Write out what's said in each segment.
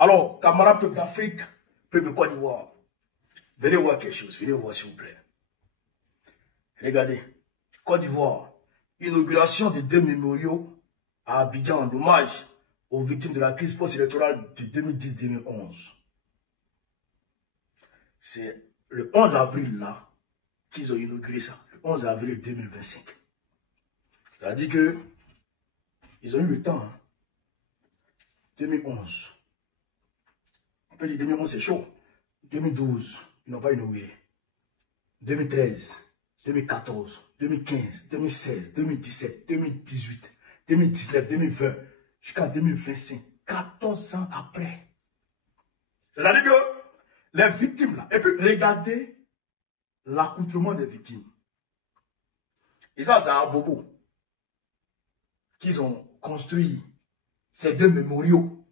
Alors, camarades peuple d'Afrique, peuple de Côte d'Ivoire, venez voir quelque chose, venez voir s'il vous plaît. Regardez, Côte d'Ivoire, inauguration des 2 mémoriaux à Abidjan en hommage aux victimes de la crise post-électorale de 2010-2011. C'est le 11 avril là qu'ils ont inauguré ça, le 11 avril 2025. C'est-à-dire que ils ont eu le temps, hein. 2011. On peut dire 2011 c'est chaud. 2012, ils n'ont pas inauguré. 2013, 2014, 2015, 2016, 2017, 2018, 2019, 2020, jusqu'à 2025. 14 ans après. C'est-à-dire que les victimes là, et puis regardez l'accoutrement des victimes. Et ça, c'est à Bobo qu'ils ont construit ces 2 mémoriaux.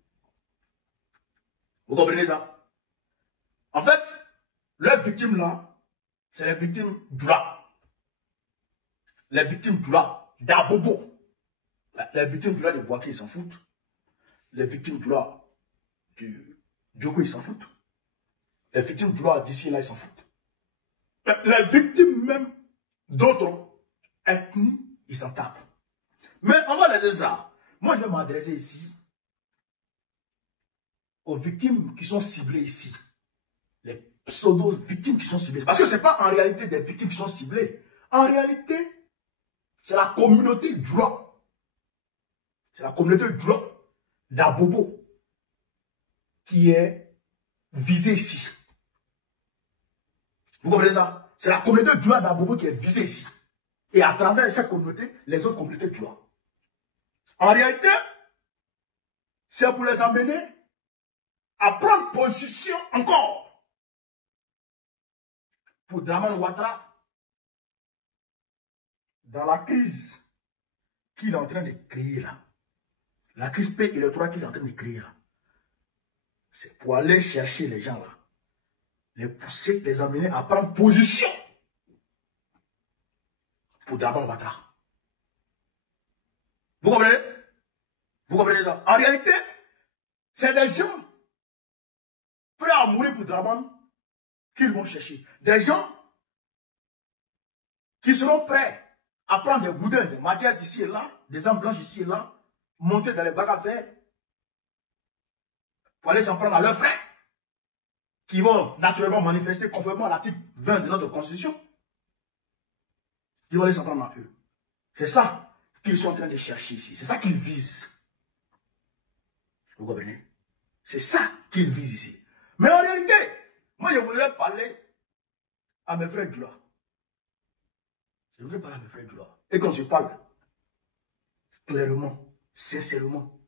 Vous comprenez ça? En fait, les victimes là, c'est les victimes d'Oula. Les victimes d'Oula, d'Abobo. Les victimes d'Oula de Boaké, ils s'en foutent. Les victimes d'Oula du Djoko, ils s'en foutent. Les victimes d'Oula d'ici là, ils s'en foutent. Les victimes même d'autres ethnies, ils s'en tapent. Mais on va laisser ça. Moi, je vais m'adresser ici aux victimes qui sont ciblées ici. Les pseudo-victimes qui sont ciblées. Parce que ce n'est pas en réalité des victimes qui sont ciblées. En réalité, c'est la communauté Djoula. C'est la communauté Djoula d'Abobo qui est visée ici. Vous comprenez ça? C'est la communauté Djoula d'Abobo qui est visée ici. Et à travers cette communauté, les autres communautés Djoula. En réalité, c'est pour les amener à prendre position encore pour Dramane Ouattara dans la crise qu'il est en train de créer là. La crise électorale qu'il est en train de créer là. C'est pour aller chercher les gens là. Les pousser, les amener à prendre position pour Dramane Ouattara. Vous comprenez? Vous comprenez ça? En réalité, c'est des gens prêts à mourir pour Dramane qu'ils vont chercher. Des gens qui seront prêts à prendre des boudins, des matières ici et là, des armes blanches ici et là, monter dans les bacs à fer pour aller s'en prendre à leurs frères qui vont naturellement manifester conformément à l'article 20 de notre Constitution. Ils vont aller s'en prendre à eux. C'est ça qu'ils sont en train de chercher ici. C'est ça qu'ils visent. Vous comprenez? C'est ça qu'ils visent ici. Mais en réalité, moi je voudrais parler à mes frères Djoula. Je voudrais parler à mes frères Djoula. Et quand je parle, clairement, sincèrement,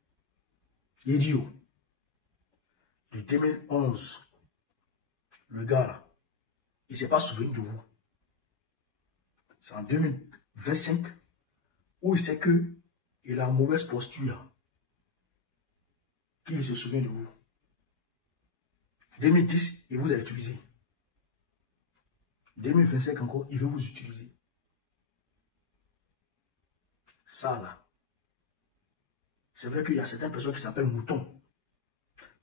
idiot, de 2011, le gars là, il ne s'est pas souvenu de vous. C'est en 2025 où il sait qu'il a une mauvaise posture. Qu'il se souvient de vous. 2010, il vous a utilisé. 2025 encore, il veut vous utiliser. Ça là, c'est vrai qu'il y a certaines personnes qui s'appellent moutons.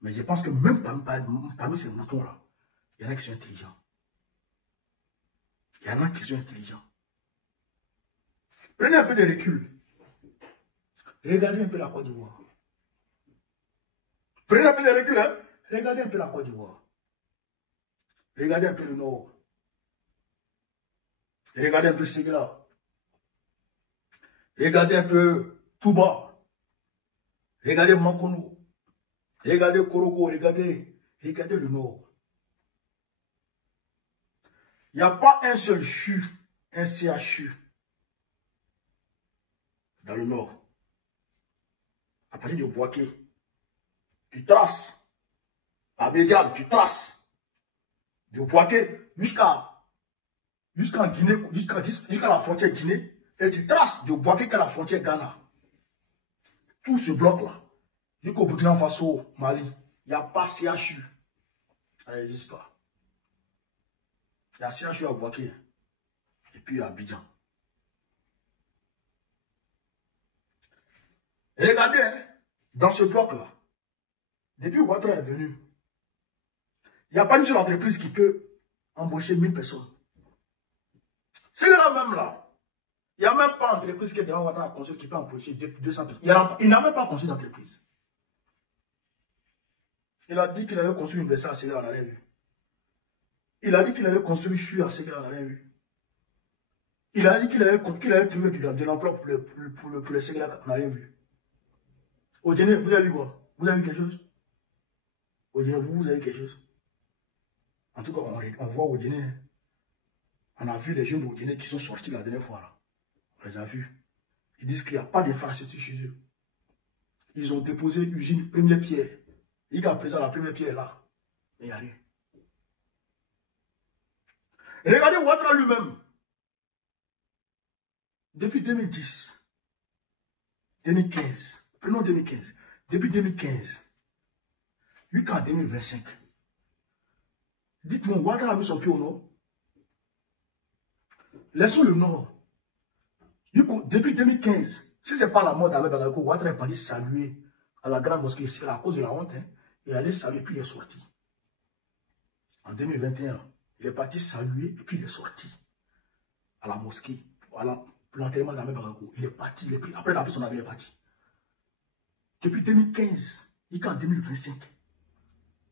Mais je pense que même parmi ces moutons là, il y en a qui sont intelligents. Il y en a qui sont intelligents. Prenez un peu de recul. Regardez un peu la Côte d'Ivoire. Prenez un peu de recul, hein? Regardez un peu la Côte d'Ivoire. Regardez un peu le Nord. Regardez un peu Ségla. Regardez un peu Touba. Regardez Mankono. Regardez Korogo. Regardez le Nord. Il n'y a pas un seul CHU, un CHU dans le Nord. À partir de Boaké, tu traces. À Bédiane, tu traces. De Boaké jusqu'à Guinée, jusqu'à la frontière Guinée. Et tu traces de Boaké jusqu'à la frontière Ghana. Tout ce bloc-là, jusqu'au Burkina Faso, Mali, il n'y a pas CHU. Ça n'existe pas. Il y a CHU à Boaké. Et puis à Abidjan. Regardez, hein, dans ce bloc-là, Depuis que Ouattara est venu, il n'y a pas une seule entreprise qui peut embaucher 1000 personnes. C'est là même là. Il n'y a même pas d'entreprise qui est devant Ouattara construit qui peut embaucher 200 personnes. Il n'a même pas construit d'entreprise. Il a dit qu'il allait construire une Versailles à Séguéla, on n'a rien vu. Il a dit qu'il allait construire une CHU à Séguéla, on n'a rien vu. Il a dit qu'il allait trouver de l'emploi pour les Séguéla, on n'a rien vu. Au Djéné, vous avez vu quoi? Vous avez vu quelque chose? Au Djéné, vous avez vu quelque chose? En tout cas, on voit au Djéné. On a vu les jeunes au Djéné qui sont sortis la dernière fois. Là. On les a vus. Ils disent qu'il n'y a pas d'infrastructure chez eux. Ils ont déposé l'usine première pierre. Et qu'à présent, la première pierre est là. Mais il n'y a rien. Regardez Ouattara lui-même. Depuis 2010, 2015, prenons 2015. Depuis 2015, jusqu'en 2025, dites-moi, Ouattara a mis son pied au nord. Laissons le nord. Depuis 2015, si ce n'est pas la mort d'Ahmed Bagakou, Ouattara est parti saluer à la grande mosquée, c'est à cause de la honte. Hein. Il allait saluer, puis il est sorti. En 2021, il est parti saluer, et puis il est sorti à la mosquée, pour l'enterrement d'Ahmed Bagakou. Il est parti, après il a pris son avion, il est parti. Depuis 2015, jusqu'en 2025,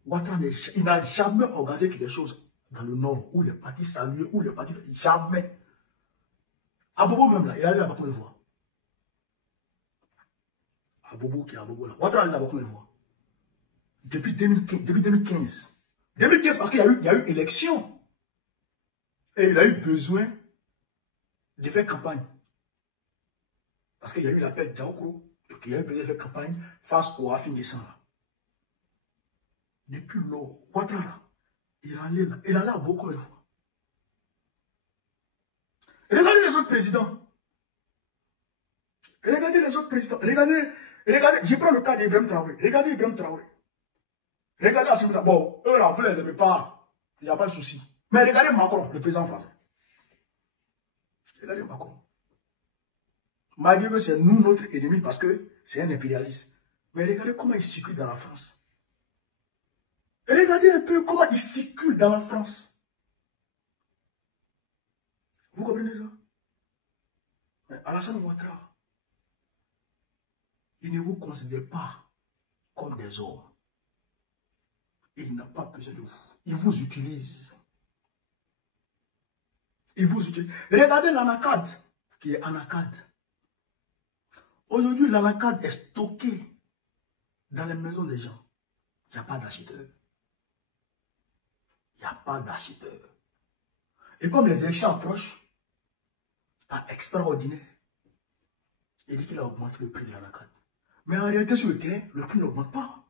Ouattara n'a jamais organisé quelque chose dans le nord, où il est parti saluer, où il est parti, jamais. À Bobo même là, il est allé là-bas combien de fois? À Bobo qui est à Bobo là. Ouattara est allé là-bas combien de fois? Depuis 2015. 2015 parce qu'il y a eu élection. Et il a eu besoin de faire campagne. Parce qu'il y a eu l'appel d'Aoukro. Donc il a eu besoin de faire campagne face au Rafin Guessan là. Depuis lors, Ouattara, il est allé là. Il est allé à Bobo combien de fois? Regardez les autres présidents. Regardez les autres présidents. Regardez, je prends le cas d'Ibrahim Traoré. Regardez Ibrahim Traoré. Regardez Assimi. Bon, eux là, vous ne les aimez pas. Il n'y a pas de souci. Mais regardez Macron, le président français. Regardez Macron. Malgré que c'est nous notre ennemi parce que c'est un impérialiste. Mais regardez comment il circule dans la France. Regardez un peu comment il circule dans la France. Vous comprenez ça? Mais Alassane Ouattara, il ne vous considère pas comme des hommes. Il n'a pas besoin de vous. Il vous utilise. Il vous utilise. Regardez l'anacade qui est anacade. Aujourd'hui, l'anacade est stocké dans les maisons des gens. Il n'y a pas d'acheteur. Il n'y a pas d'acheteur. Et comme les élections approchent, pas extraordinaire, il dit qu'il a augmenté le prix de l'anacade. Mais en réalité, sur le terrain, le prix n'augmente pas.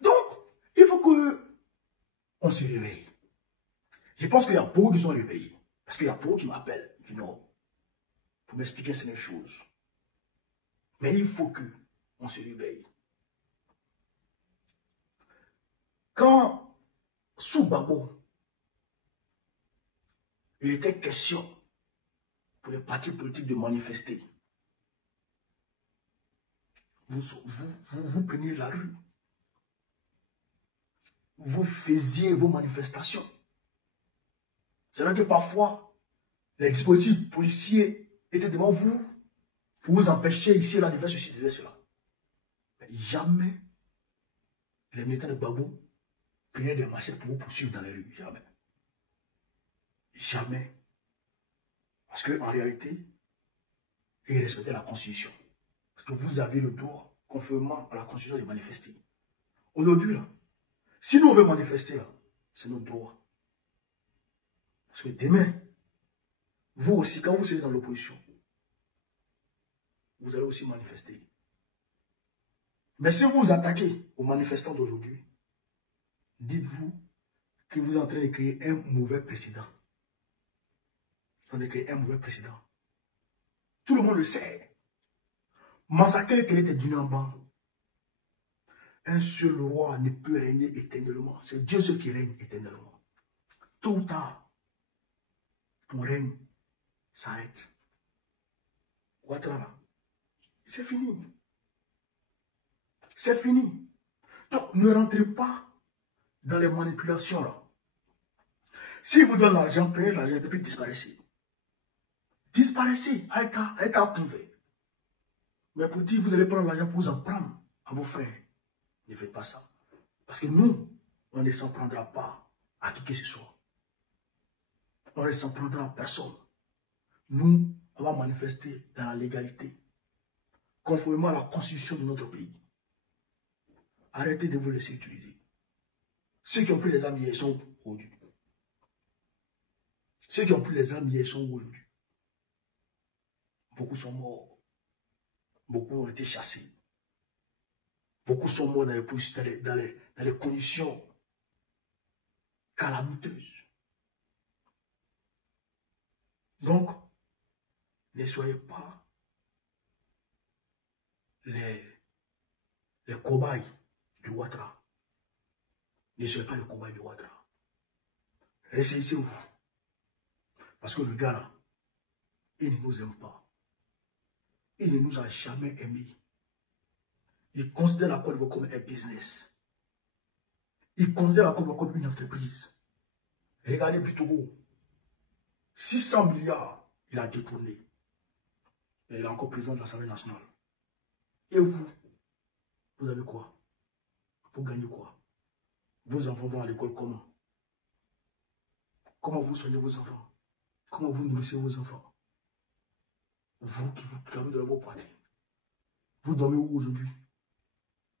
Donc, il faut qu'on se réveille. Je pense qu'il y a beaucoup qui sont réveillés. Parce qu'il y a beaucoup qui m'appellent du Nord pour m'expliquer ces choses. Mais il faut qu'on se réveille. Quand, sous Babo, il était question pour les partis politiques de manifester, vous preniez la rue. Vous faisiez vos manifestations. C'est vrai que parfois, les dispositifs policiers étaient devant vous pour vous empêcher ici et là de faire ceci, de faire cela. Mais jamais les militants de Babou prenaient des machettes pour vous poursuivre dans les rues. Jamais. Jamais. Parce qu'en réalité, ils respectaient la Constitution. Parce que vous avez le droit, conformément à la Constitution, de manifester. Aujourd'hui, là, si nous on veut manifester, là, c'est notre droit. Parce que demain, vous aussi, quand vous serez dans l'opposition, vous allez aussi manifester. Mais si vous vous attaquez aux manifestants d'aujourd'hui, dites-vous que vous êtes en train de créer un mauvais précédent. Vous êtes en train de créer un mauvais précédent. Tout le monde le sait. Massacrer quel était Dunamban. Un seul roi ne peut régner éternellement. C'est Dieu seul qui règne éternellement. Tôt ou tard, ton règne s'arrête. Ouattara, c'est fini. C'est fini. Donc, ne rentrez pas dans les manipulations là. Si vous donnez l'argent, prenez l'argent et puis disparaissez. Disparaissez avec un prouvé. Mais pour dire vous allez prendre l'argent pour vous en prendre à vos frères, ne faites pas ça. Parce que nous, on ne s'en prendra pas à qui que ce soit. On ne s'en prendra à personne. Nous, on va manifester dans la légalité, conformément à la constitution de notre pays. Arrêtez de vous laisser utiliser. Ceux qui ont pris les armes hier sont aujourd'hui. Ceux qui ont pris les armes hier sont aujourd'hui. Beaucoup sont morts. Beaucoup ont été chassés. Beaucoup sont morts dans les conditions calamiteuses. Donc, ne soyez pas les cobayes du Ouattara. Ne soyez pas les cobayes du Ouattara. Ressaisissez-vous. Parce que le gars là, il ne nous aime pas. Il ne nous a jamais aimés. Il considère la Côte d'Ivoire comme un business. Il considère la Côte d'Ivoire comme une entreprise. Regardez Bitogo. 600 milliards, il a détourné. Et il est encore président de l'Assemblée nationale. Et vous, vous avez quoi? Vous gagnez quoi? Vos enfants vont à l'école comment? Comment vous soignez vos enfants? Comment vous nourrissez vos enfants? Vous qui vous clamez dans vos poitrines. Vous dormez où aujourd'hui?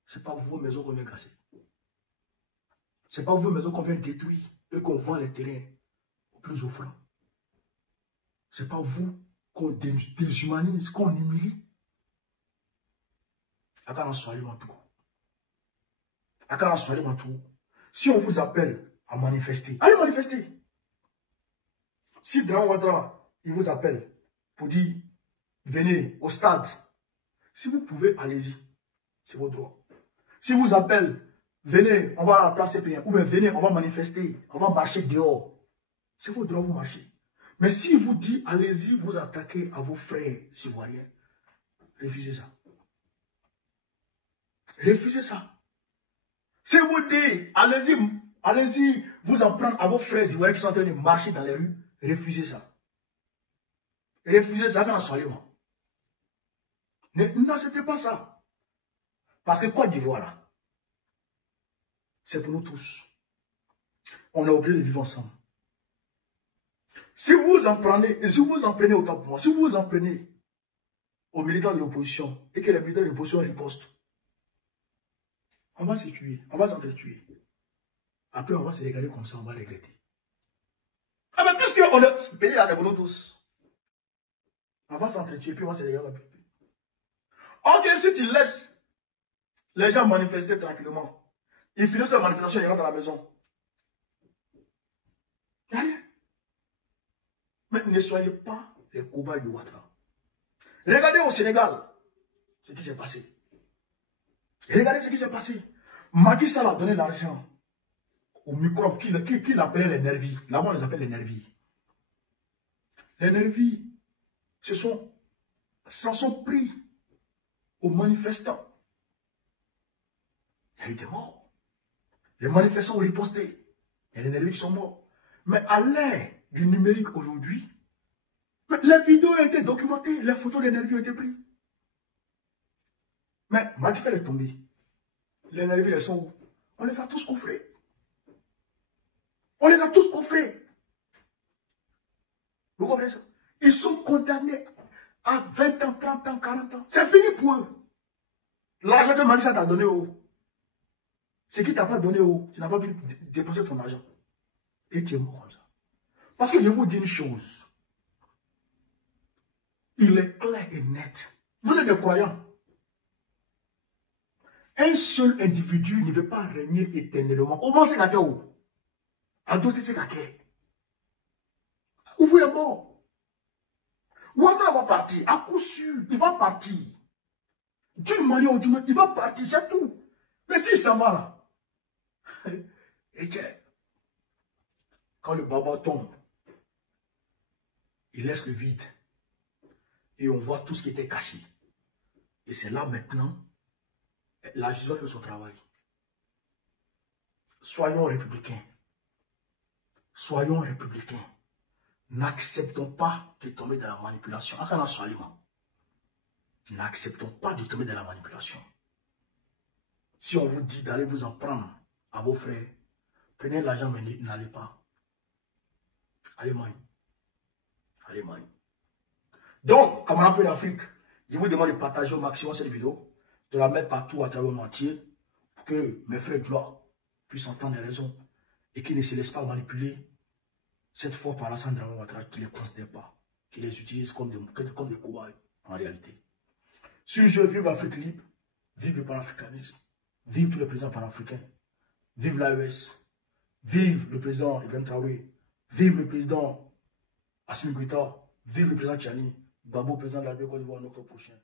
Ce n'est pas vos maisons qu'on vient casser. Ce n'est pas vos maisons qu'on vient détruire et qu'on vend les terrains aux plus offrants. Ce n'est pas vous qu'on déshumanise, qu'on humilie. Si on vous appelle à manifester, allez manifester. Si Dran Ouattara, il vous appelle pour dire, venez au stade. Si vous pouvez, allez-y. C'est votre droit. Si vous appelle, venez, on va à la place CPN. Ou bien venez, on va manifester. On va marcher dehors. C'est votre droit, vous marchez. Mais si vous dit, allez-y, vous attaquez à vos frères ivoiriens, refusez ça. Refusez ça. Si vous dites, allez-y, allez-y, vous en prendre à vos frères ivoiriens qui sont en train de marcher dans les rues, refusez ça. Refusez ça dans la soirée. N'acceptez pas ça. Parce que Côte d'Ivoire, là, c'est pour nous tous. On a oublié de vivre ensemble. Si vous en prenez, et si vous en prenez autant pour moi, si vous en prenez aux militants de l'opposition et que les militants de l'opposition ripostent, on va se tuer, on va s'entretuer. Après, on va se regarder comme ça, on va regretter. Ah, mais puisque ce pays-là, c'est pour nous tous. On va s'entretuer, puis on va se regarder. Ok, si tu laisses les gens manifester tranquillement, ils finissent leur manifestation, ils rentrent à la maison. Il n'y a rien. Mais ne soyez pas les cobayes de Ouattara. Regardez au Sénégal ce qui s'est passé. Regardez ce qui s'est passé. Macky Sall a donné l'argent aux microbes qu'il appelait les nervis. Là-bas, on les appelle les nervis. Les nervis s'en sont pris aux manifestants. Il y a eu des morts. Les manifestants ont riposté. Il y a des nervis qui sont morts. Mais à l'ère du numérique aujourd'hui, les vidéos ont été documentées, les photos des nervis ont été prises. Mais Macky Sall est tombé. Les nervis, ils sont où? On les a tous coffrés. On les a tous coffrés. Vous comprenez ça? Ils sont condamnés à 20 ans, 30 ans, 40 ans. C'est fini pour eux. L'argent que Macky Sall t'a donné, ce qui t'a pas donné, tu n'as pas pu déposer ton argent. Et tu es mort comme ça. Parce que je vous dis une chose. Il est clair et net. Vous êtes des croyants. Un seul individu ne veut pas régner éternellement. Au moins, c'est la terre. À d'autres, c'est la terre. Vous êtes mort. Ouattara va partir. À coup sûr, il va partir. D'une manière ou d'une autre, il va partir, c'est tout. Mais si ça va là, et que, quand le baba tombe, il laisse le vide. Et on voit tout ce qui était caché. Et c'est là maintenant La justice va faire son travail. Soyons républicains. Soyons républicains. N'acceptons pas de tomber dans la manipulation. N'acceptons pas de tomber dans la manipulation. Si on vous dit d'aller vous en prendre à vos frères, prenez l'argent mais n'allez pas. Allez, man. Allez, man. Donc, camarades de l'Afrique, je vous demande de partager au maximum cette vidéo, de la mettre partout à travers le monde entier, pour que mes frères de joie puissent entendre les raisons et qu'ils ne se laissent pas manipuler cette fois par Alassane Dramane Ouattara qui ne les considère pas, qui les utilise comme des cobayes en réalité. Si je vive l'Afrique libre, vive le panafricanisme, vive tous les présidents panafricains, vive l'AES, vive le président Ibrahim Traoré, vive le président Assimi Goïta, vive le président Tchani, Babo, président de la Côte d'Ivoire en octobre prochain.